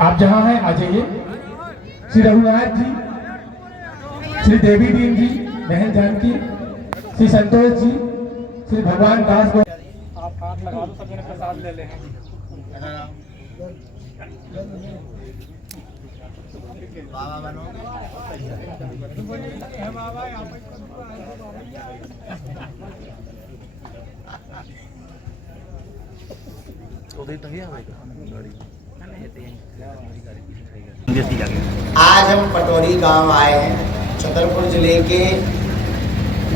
आप जहां हैं आ जाइए। श्री रघुनाथ जी, श्री देवी दीन जी, बहन जानकी, श्री संतोष जी, श्री भगवान दास। आप हाथ लगा दो, सब प्रसाद ले लें। बाबा बनो आज हम पटोरी गांव आए हैं। छतरपुर जिले के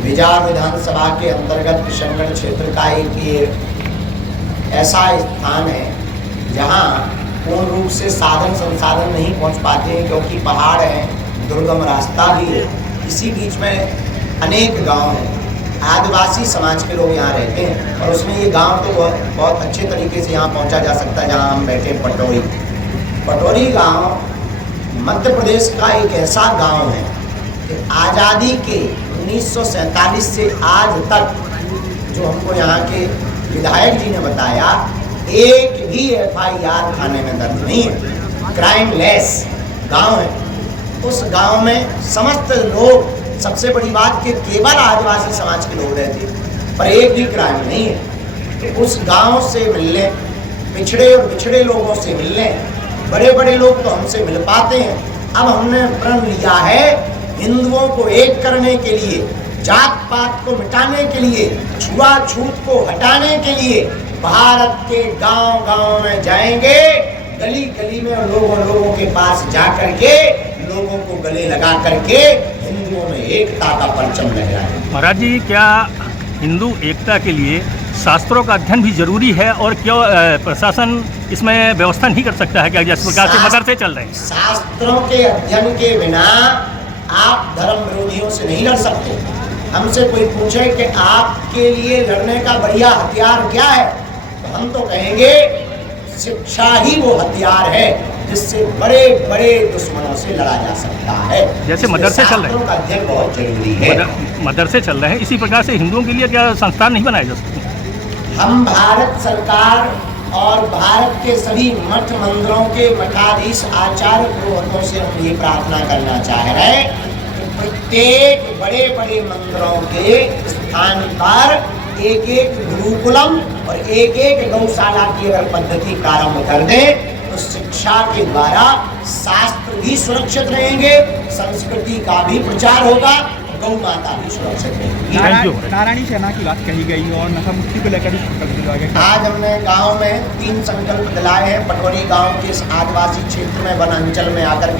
बिजार विधानसभा के अंतर्गत किशनगढ़ क्षेत्र का एक ऐसा स्थान है जहां पूर्ण रूप से साधन संसाधन नहीं पहुंच पाते हैं, क्योंकि पहाड़ है, दुर्गम रास्ता भी है। इसी बीच में अनेक गांव हैं। आदिवासी समाज के लोग यहाँ रहते हैं और उसमें ये गांव तो बहुत अच्छे तरीके से यहाँ पहुँचा जा सकता है। जहाँ हम बैठे पटोरी गांव मध्य प्रदेश का एक ऐसा गांव है कि आज़ादी के 1947 से आज तक, जो हमको यहाँ के विधायक जी ने बताया, एक भी FIR थाने में दर्ज नहीं है। क्राइम लेस गांव है। उस गांव में समस्त लोग, सबसे बड़ी बात कि केवल आदिवासी समाज के लोग रहते हैं, पर एक भी क्राइम नहीं है। तो उस गांव से मिलने, पिछड़े और बिछड़े लोगों से मिलने, बड़े बड़े लोग तो हमसे मिल पाते हैं। अब हमने प्रण लिया है हिंदुओं को एक करने के लिए, जात पात को मिटाने के लिए, छुआछूत को हटाने के लिए भारत के गांव गांव में जाएंगे, गली गली में लोगों के पास जा करके लोगों को गले लगा करके हिंदुओं में एकता का परचम लहराएंगे। महाराज जी, क्या हिंदू एकता के लिए शास्त्रों का अध्ययन भी जरूरी है, और क्यों प्रशासन इसमें व्यवस्था नहीं कर सकता है? क्या जिस प्रकार से मदरसे चल रहे हैं, शास्त्रों के अध्ययन के बिना आप धर्म विरोधियों से नहीं लड़ सकते। हमसे कोई पूछे कि आपके लिए लड़ने का बढ़िया हथियार क्या है, तो हम तो कहेंगे शिक्षा ही वो हथियार है जिससे बड़े बड़े दुश्मनों से लड़ा जा सकता है। जैसे मदरसे चल रहे हैं, का अध्ययन बहुत जरूरी है। मदरसे चल रहे हैं, इसी प्रकार से हिंदुओं के लिए क्या संस्थान नहीं बनाए जा सकते? हम भारत सरकार और भारत के सभी मठ मंदिरों के मठाधीश आचार्य पुरोहितों से हम ये प्रार्थना करना चाह रहे हैं कि प्रत्येक बड़े बड़े मंदिरों के स्थान पर एक एक गुरुकुलम और एक एक गौशाला की अगर पद्धति प्रारंभ कर दें तो शिक्षा के द्वारा शास्त्र भी सुरक्षित रहेंगे, संस्कृति का भी प्रचार होगा, गौ माता भी सुरक्षित रहेगी। नारायणी सेना की बात कही गई और नशा मुक्ति को लेकर भी संकल्प दिलाया गया। आज हमने गांव में 3 संकल्प दिलाए हैं। पटोरी गांव के इस आदिवासी क्षेत्र में वनांचल में आकर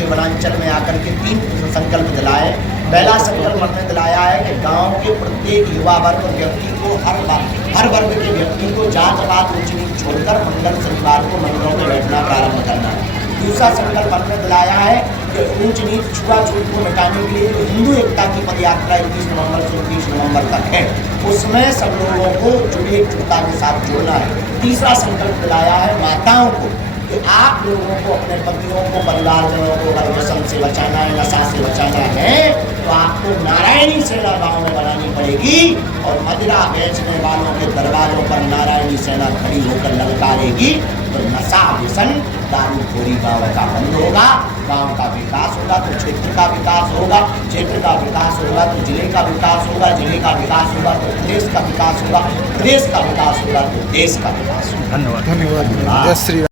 के 3 संकल्प दिलाए। पहला संकल्प हमने दिलाया है कि गांव के प्रत्येक युवा वर्ग व्यक्ति को, हर वर्ग के व्यक्ति को जात पात ऊंच नीच छोड़कर मंगल शनिवार को मंदिरों में बैठना प्रारंभ करना है। दूसरा संकल्प हमने दिलाया है कि ऊंच नीच छुआछूत को मिटाने के लिए जो हिंदू एकता की पदयात्रा 21 नवंबर से 29 नवंबर तक है, उसमें सब लोगों को एकजुटता के साथ जोड़ना है। तीसरा संकल्प दिलाया है माताओं को कि आप लोगों को, अपने पतियों को, परिवारजनों को अगर व्यसन से बचाना है, नशा से बचाना है, तो आपको नारायणी सेना गाँव में बनानी पड़ेगी और मदिरा बेचने वालों के दरवाजों पर नारायणी सेना खड़ी होकर ललकारेगी। तो नशा, व्यसन, दारूखोरी गाँव का बंद होगा, गांव का विकास होगा तो क्षेत्र का विकास होगा, क्षेत्र का विकास होगा तो जिले का विकास होगा, जिले का विकास होगा तो प्रदेश का विकास होगा, प्रदेश का विकास होगा तो देश का विकास होगा। धन्यवाद। धन्यवाद। जय श्री राम।